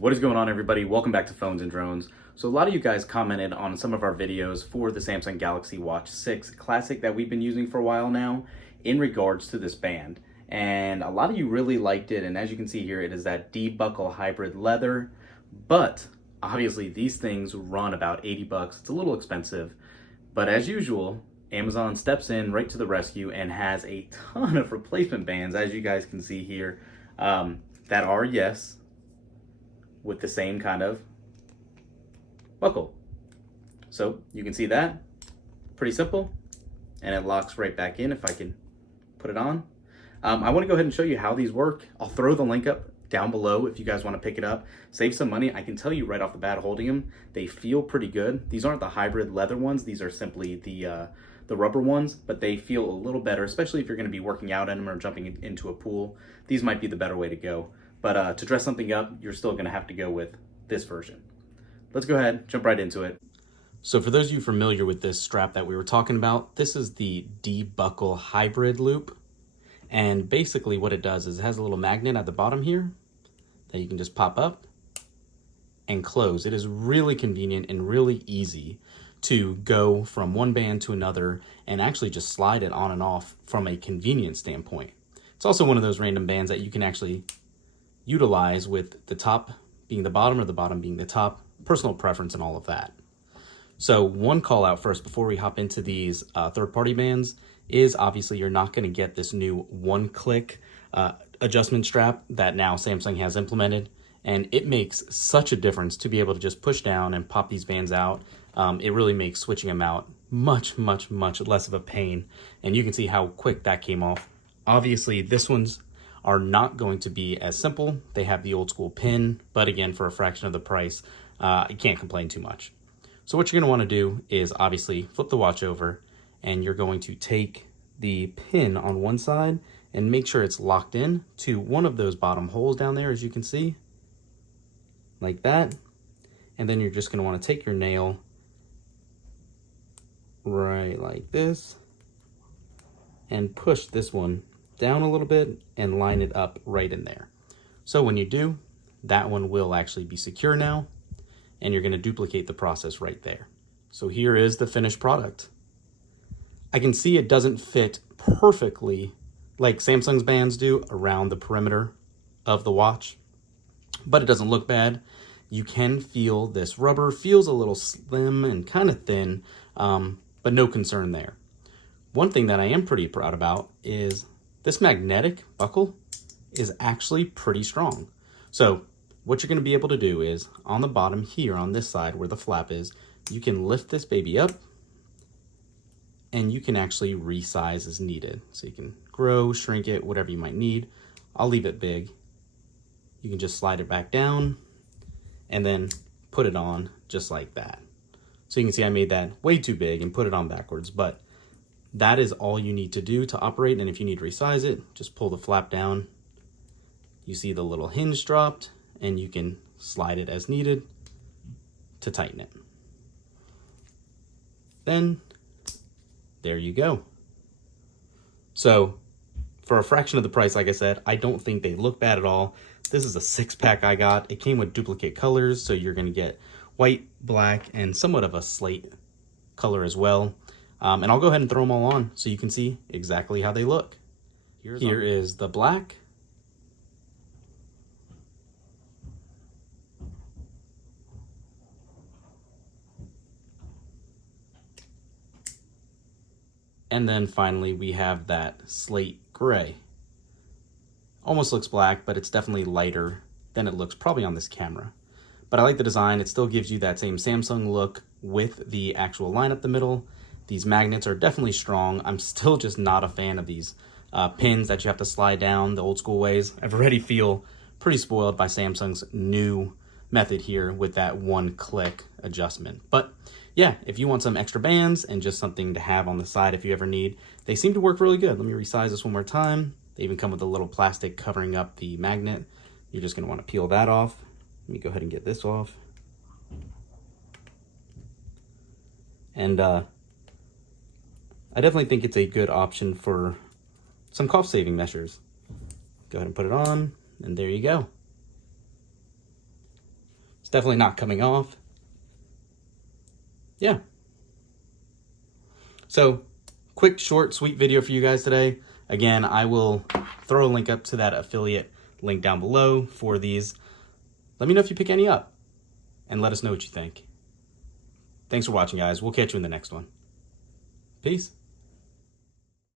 What is going on, everybody? Welcome back to Phones and Drones. So a lot of you guys commented on some of our videos for the Samsung Galaxy Watch 6 Classic that we've been using for a while now in regards to this band. And a lot of you really liked it, and as you can see here, it is that D-buckle hybrid leather, but obviously these things run about 80 bucks. It's a little expensive, but as usual, Amazon steps in right to the rescue and has a ton of replacement bands, as you guys can see here, that are, yes, with the same kind of buckle. So you can see that, pretty simple, and it locks right back in if I can put it on. I want to go ahead and show you how these work. I'll throw the link up down below if you guys want to pick it up. Save some money. I can tell you right off the bat, holding them, they feel pretty good. These aren't the hybrid leather ones. These are simply the rubber ones, but they feel a little better, especially if you're going to be working out in them or jumping into a pool. These might be the better way to go. But to dress something up, you're still going to have to go with this version. Let's go ahead, jump right into it. So for those of you familiar with this strap that we were talking about, this is the D-buckle hybrid loop. And basically what it does is it has a little magnet at the bottom here that you can just pop up and close. It is really convenient and really easy to go from one band to another and actually just slide it on and off from a convenience standpoint. It's also one of those random bands that you can actually utilize with the top being the bottom or the bottom being the top, personal preference and all of that. So one call out first before we hop into these third-party bands is obviously you're not going to get this new one-click adjustment strap that now Samsung has implemented, and it makes such a difference to be able to just push down and pop these bands out. It really makes switching them out much less of a pain, and you can see how quick that came off. Obviously this one's are not going to be as simple. They have the old school pin, but again, for a fraction of the price, you can't complain too much. So what you're going to want to do is obviously flip the watch over, and you're going to take the pin on one side and make sure it's locked in to one of those bottom holes down there, as you can see, like that. And then you're just going to want to take your nail right like this and push this one down a little bit and line it up right in there. So when you do, that one will actually be secure now, and you're going to duplicate the process right there. So here is the finished product. I can see it doesn't fit perfectly like Samsung's bands do around the perimeter of the watch, but it doesn't look bad. You can feel this rubber feels a little slim and kind of thin, but no concern there. One thing that I am pretty proud about is this magnetic buckle is actually pretty strong. So what you're going to be able to do is on the bottom here on this side where the flap is, you can lift this baby up and you can actually resize as needed. So you can grow, shrink it, whatever you might need. I'll leave it big. You can just slide it back down and then put it on just like that. So you can see I made that way too big and put it on backwards, but that is all you need to do to operate. And if you need to resize it, just pull the flap down. You see the little hinge dropped, and you can slide it as needed to tighten it. Then there you go. So for a fraction of the price, like I said, I don't think they look bad at all. This is a 6-pack I got. It came with duplicate colors, so you're going to get white, black, and somewhat of a slate color as well. And I'll go ahead and throw them all on so you can see exactly how they look. Here is the black. And then finally we have that slate gray. Almost looks black, but it's definitely lighter than it looks probably on this camera. But I like the design. It still gives you that same Samsung look with the actual line up the middle. These magnets are definitely strong. I'm still just not a fan of these pins that you have to slide down the old school ways. I already feel pretty spoiled by Samsung's new method here with that one-click adjustment. But yeah, if you want some extra bands and just something to have on the side if you ever need, they seem to work really good. Let me resize this one more time. They even come with a little plastic covering up the magnet. You're just going to want to peel that off. Let me go ahead and get this off. And I definitely think it's a good option for some cost saving measures. Go ahead and put it on, and there you go. It's definitely not coming off. Yeah. So, quick, short, sweet video for you guys today. Again, I will throw a link up to that affiliate link down below for these. Let me know if you pick any up, and let us know what you think. Thanks for watching, guys. We'll catch you in the next one. Peace.